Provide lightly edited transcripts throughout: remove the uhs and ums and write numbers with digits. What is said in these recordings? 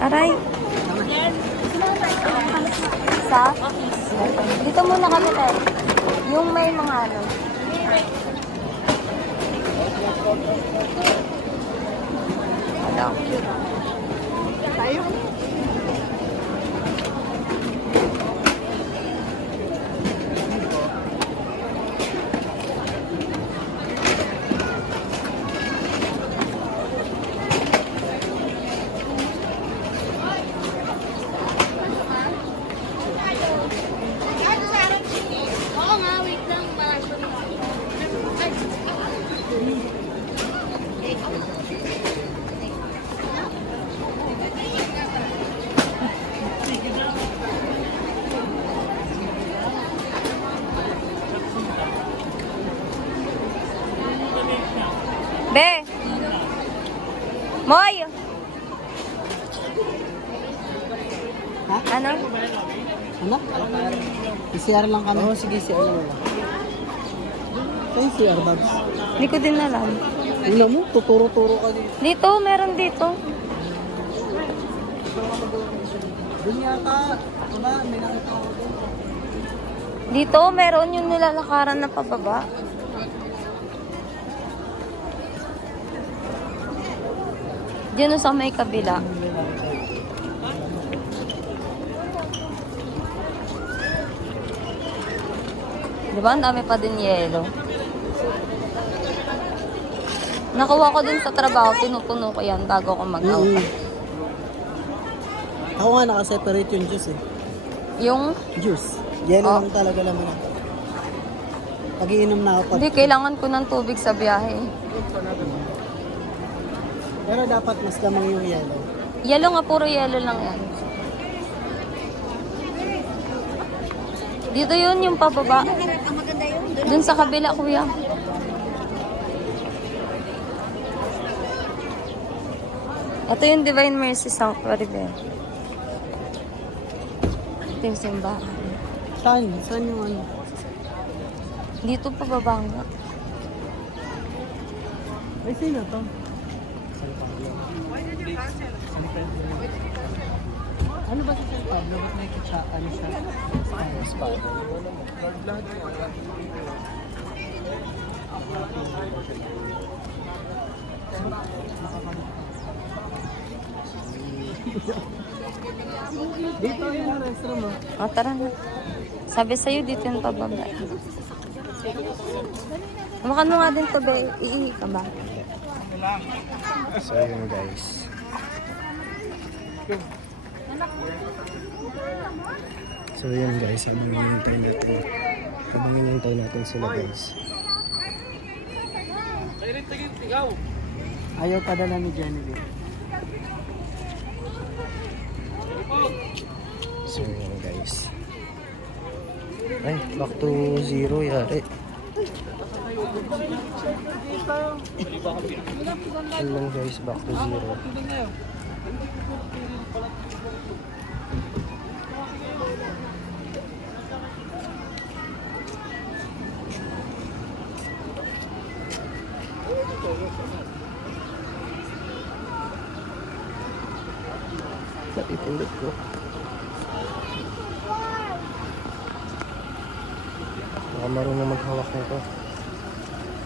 Aray. Sa? Dito muna kami tayo. Yung may mga ano. Hello. Tayo? Be! Moy! Ha? Ano? Ano? PCR lang kami. Oo, sige, CR lang wala. Ay, CR, Babs. Hindi ko din alam. Una mo, tuturo-turo ka dito. Dito, meron dito. Doon yata, wala, may nakita ako doon. Dito, meron yung nilalakaran na pababa. Diyan sa may kabila. Diba? Ang dami pa din yelo. Nakuha ko din sa trabaho, pinupuno ko yan bago ko mag-out. Ako nga nakaseparate yung juice eh. Yung? Juice. Yellow lang talaga laman ako. Pag-iinom na ako. Hindi, kailangan ko ng tubig sa biyahe. Pero dapat mas lamang yung yellow. Yelo nga, puro yelo lang yan. Dito yun yung pababa. Dun sa kabila, kuya. Ito yung Divine Mercy Sanctuary Bell. Ito yung simbahan. Saan? Saan yung ano? Dito pababa nga. Ay, sino to? Ano ba si San Pablo? Ba't nakikita ano siya? Spot. Dito yung restroom mo. O, tara na. Sabi sa'yo, dito yung pababa. Makan mo nga din to, be. Iihi ka ba? So yun guys. So yun guys, habang hinihintay natin. Habang hinihintay natin sila guys. Ayaw padala ni Genevieve. So yun guys. Ay, back to zero yari. Yun lang guys, back to zero. Natitindot ko. Baka marunong maghawak nito.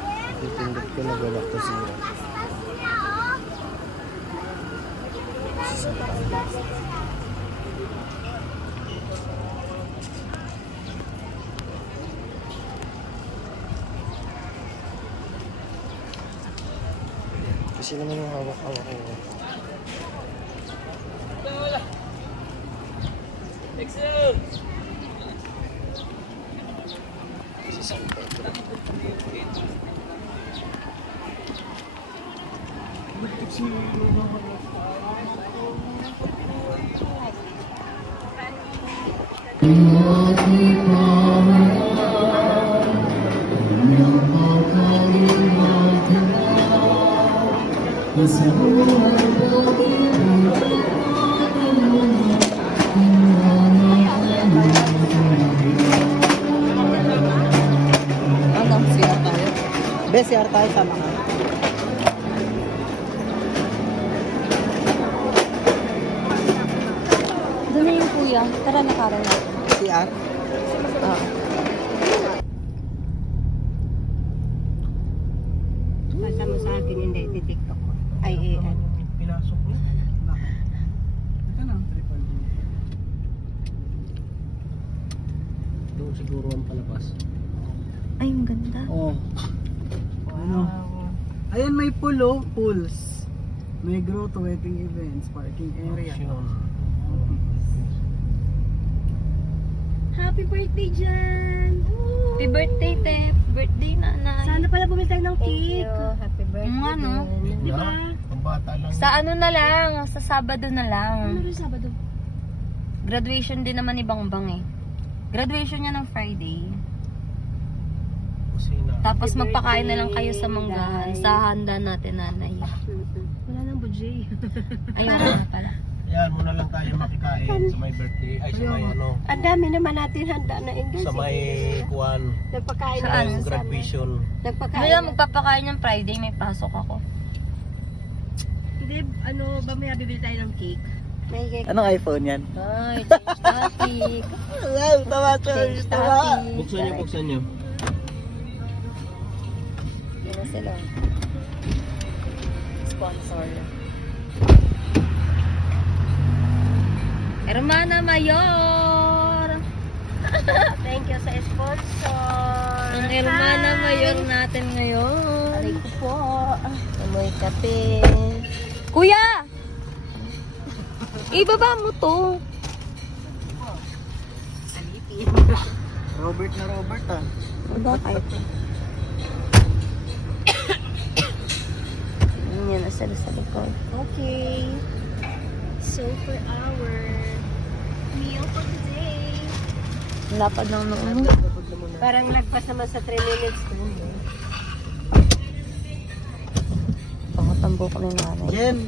Natitindot ko, nag-back to zero. Kasi naman yung hawak-hawak ko. Hanggang siya tayo. Best CR tayo sama ka. Kuya, tara na Karen natin. CR? Oo. Basta mo sa akin, hindi, TikTok ko. Ay, ano. Pinasok niya. Ito na, triple D. Doon siguro ang palabas. Ay, ang ganda. Oh. Ano? Ayan, may pool oh, pools. May grotto, wedding events, parking area. Happy birthday, Jan! Happy birthday, Tep. Birthday, nanay. Sana pala bumili tayo ng cake. Happy birthday. Ano? Di ba? Ang bata lang. Sa ano na lang, sa Sabado na Ano lang. rin Sabado? Graduation din naman ni Bangbang eh. Graduation niya ng Friday. Kusina. Tapos Happy magpakain na lang birthday, kayo sa manggahan. Day. Sa handa natin, nanay. Wala nang budget. Ayun na pala. Yan, muna lang tayo makikain sa may birthday. Ay, sa may ano. Ang dami naman natin handa na English. Sa may kuwan. Nagpakain na Saan? lang sa Graduation. Hindi Nagpakain lang na. magpapakain yung Friday, may pasok ako. Hindi, ano ba may bibili tayo ng cake? May cake. Anong iPhone yan? Ay, change topic. Wow, tawa, Change topic. Buksan niyo. Yun na sila. Sponsor. Hermana Mayor! Thank you sa sponsor. Ang Hermana Mayor natin ngayon. Aray ko po. Amoy kape. Kuya! Ibaba mo to. Robert na Robert ah. Bakit? Yan na sila sa likod. Okay. So for our meal for today. Lapad ng noon. Parang lagpas naman sa 3 minutes. Pangatambo ko ni nanay. Jen!